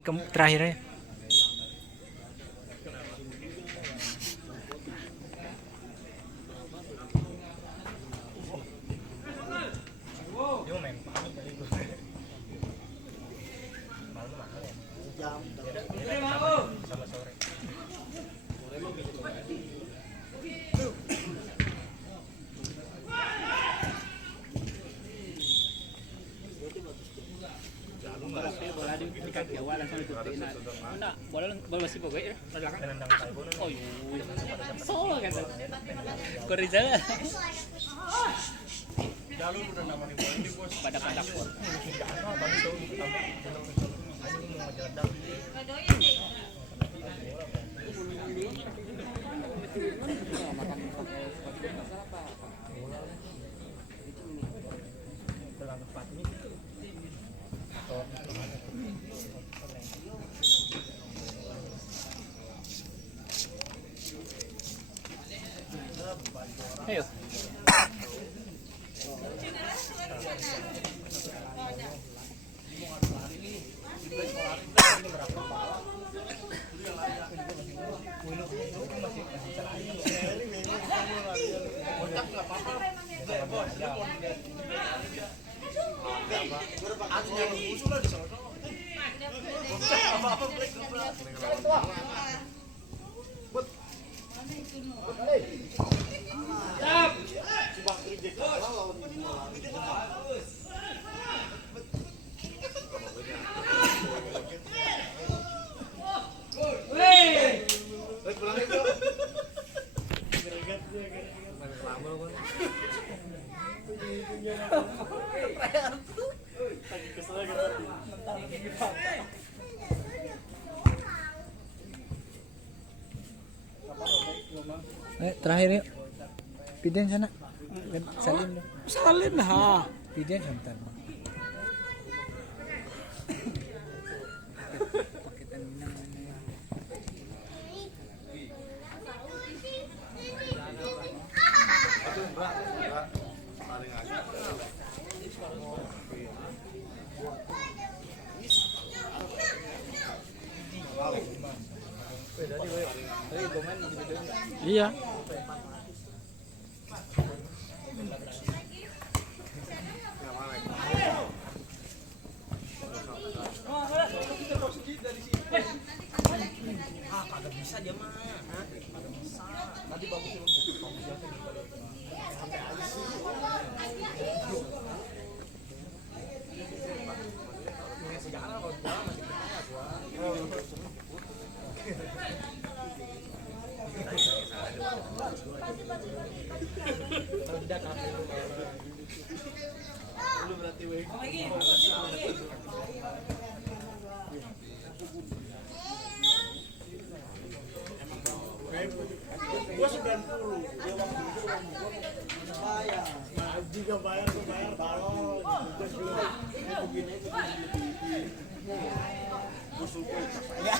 Terakhirnya. Bola masih pokoknya oh iya solo kan Korizal pada ayo Terakhir yuk. Piden sana. Salin. salin ha Piden sebentar. iya kagak bisa dia mah. Kagak bisa. Nanti bagus gua 90 dia waktu itu bayar jika bayar balon begini gua suka ya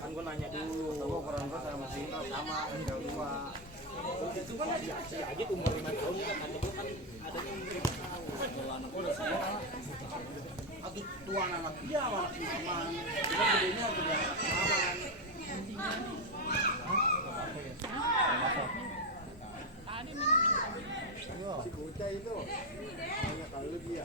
kan gue nanya dulu peran gue sama Sino sama dua itu kan si Ajit umur 5 tahun kan ada gue kan adanya umur 5 tahun kalau anak gue udah sekolah atau tua anak dia anak maman kita gedenya udah maman si bocah itu banyak kali dia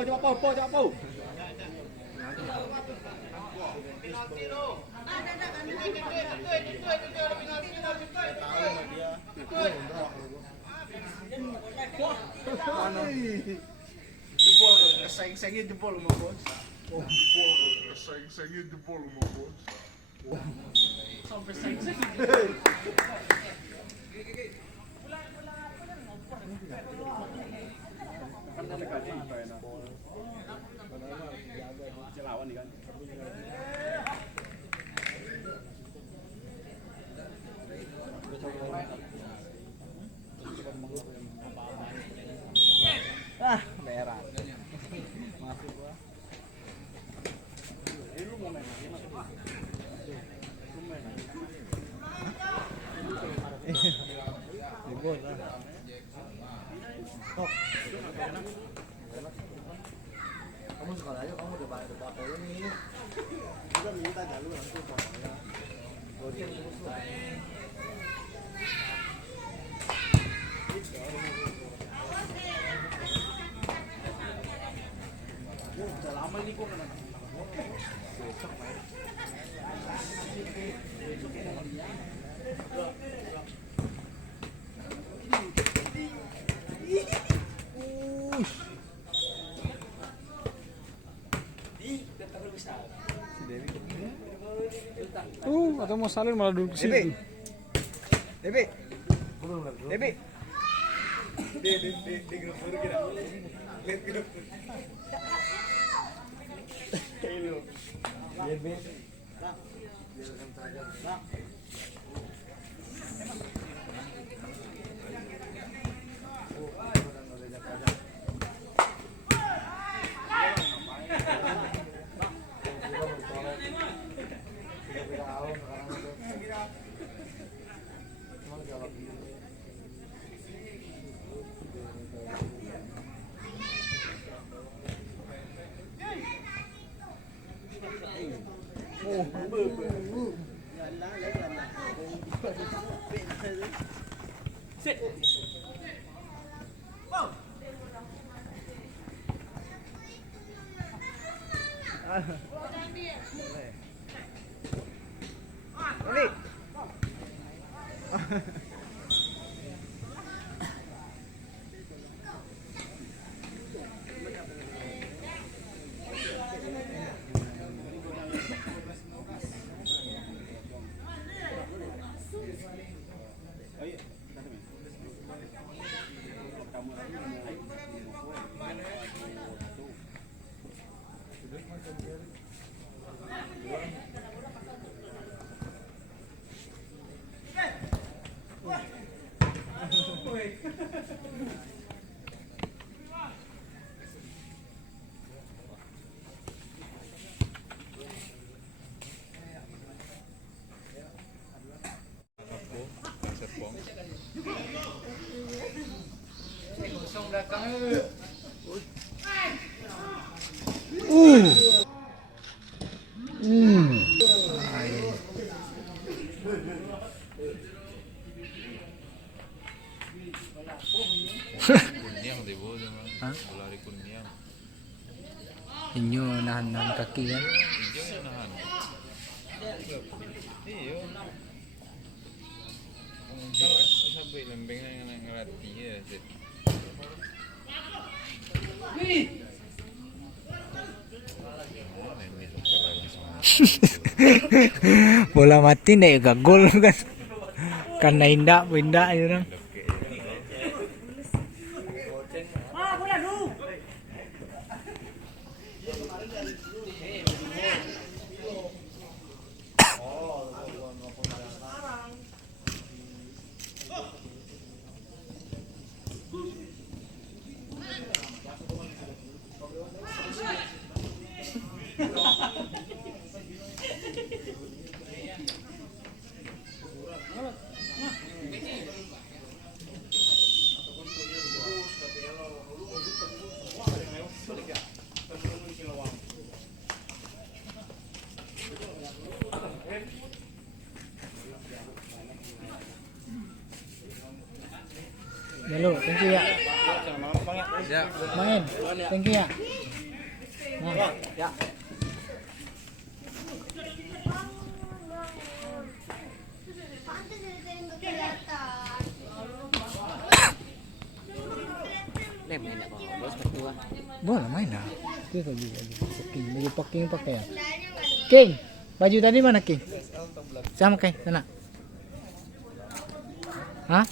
Coba po. Jempol Saing-saingnya jempol sama bos. Saing-saingnya jempol sama bos. Sampai saing-saing. Celawan nih kan. Ah, merah. Libur lah. Kamu sekolah aja, kamu udah pakai ini. Kita minta jalur nanti pokoknya. Udah lama nih kok kan. Besok main. Atau mau salin malah duduk sini. Debi. Debi. Di grup baru kira. Lihat grup. Hello. Debi. Nah. Biarkan saja. Nah. Kunyang di bawah sama. Hah? Lari kunyang. Inyo nahan-nahan kaki kan. Hijau yang nahan. Iya. Sampai lembengnya yang ngelatih ya. Bola mati nih gak gol kan. Karena indah aja orang. Halo, thank you ya. Ya. Main, thank you ya. Nah, Ya. Lem enak kok, bos berdua. Boleh main dah. Itu baju packing pakai ya. King, baju tadi mana King? Sama King, sana. Hah?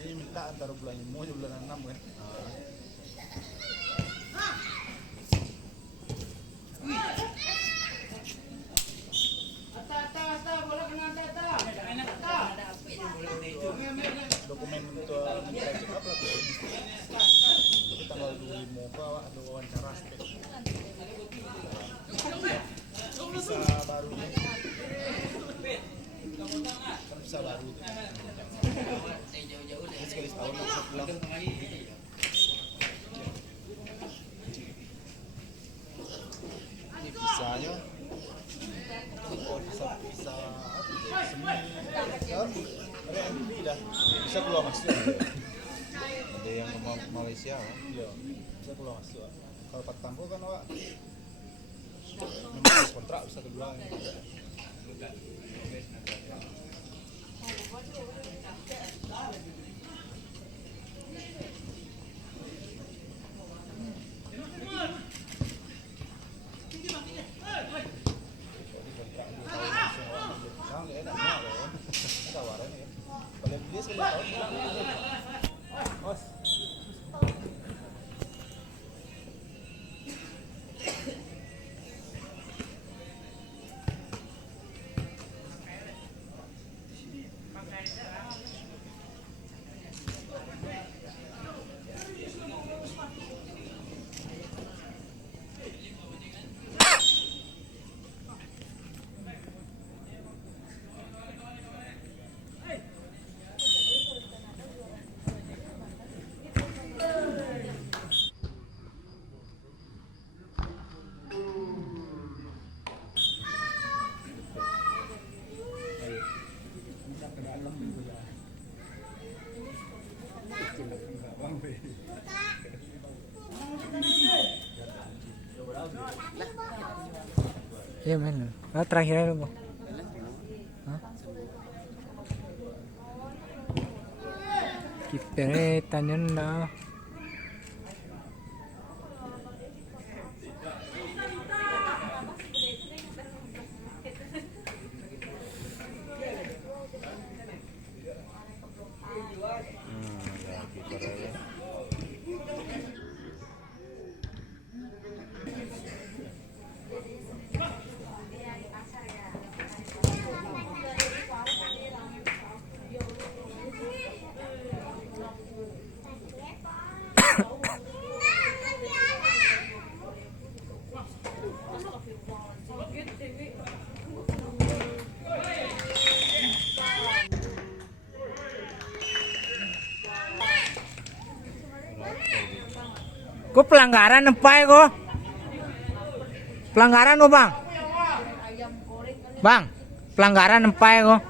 Ini minta antara bulan 5 dan bulan 6 kan. Dokumen untuk minta check up lah tuh. Tapi tanggal 25 ke ada wawancara spek. Visa baru. Kan visa baru. Jadi sekali setahun bisa pulang. Ini visanya. Oh, visa semi. Ada yang tidak bisa keluar masuk. Ada yang ke Malaysia. Iya, bisa keluar masuk. Kalau Pak Tampo kan awak memang kontrak bisa keluar. Iya main. Terakhirnya lu. Hah? Kipernya tanya ndak. Ya, kipernya. Kok pelanggaran nempai kok? Pelanggaran kok bang? Bang, pelanggaran nempai kok?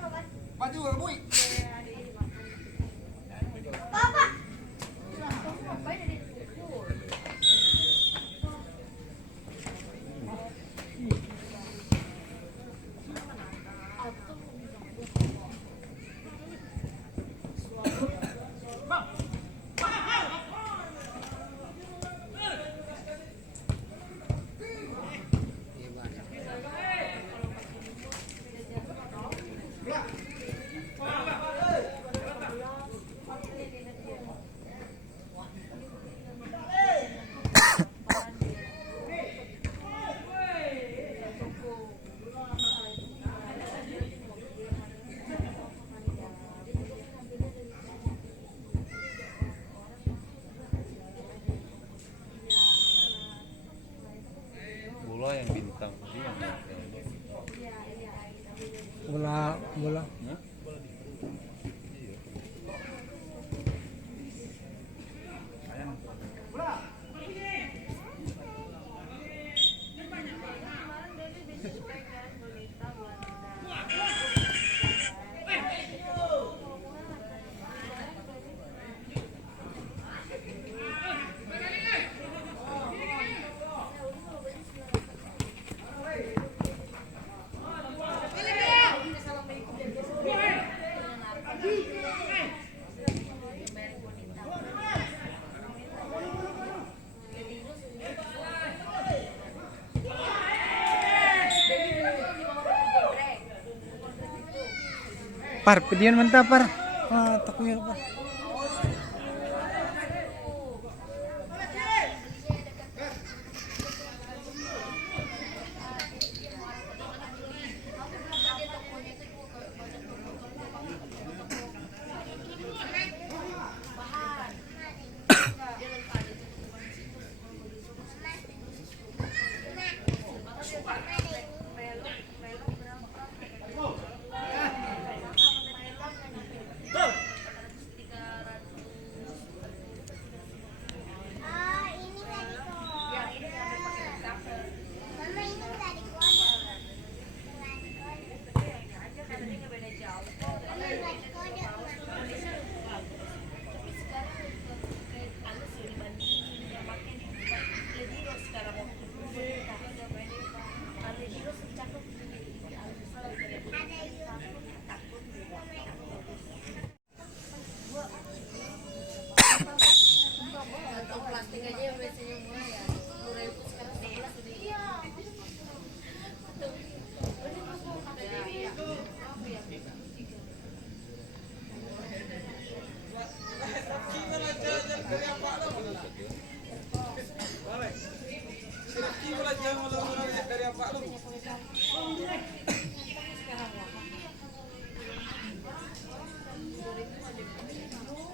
Bola yang bintang tadi yang Bola. Hah? Iya. Par, pedian mentah par. Ah, takut par.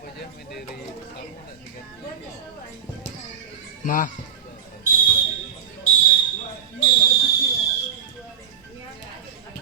Wajah dari Palu nggak diganti. Ma,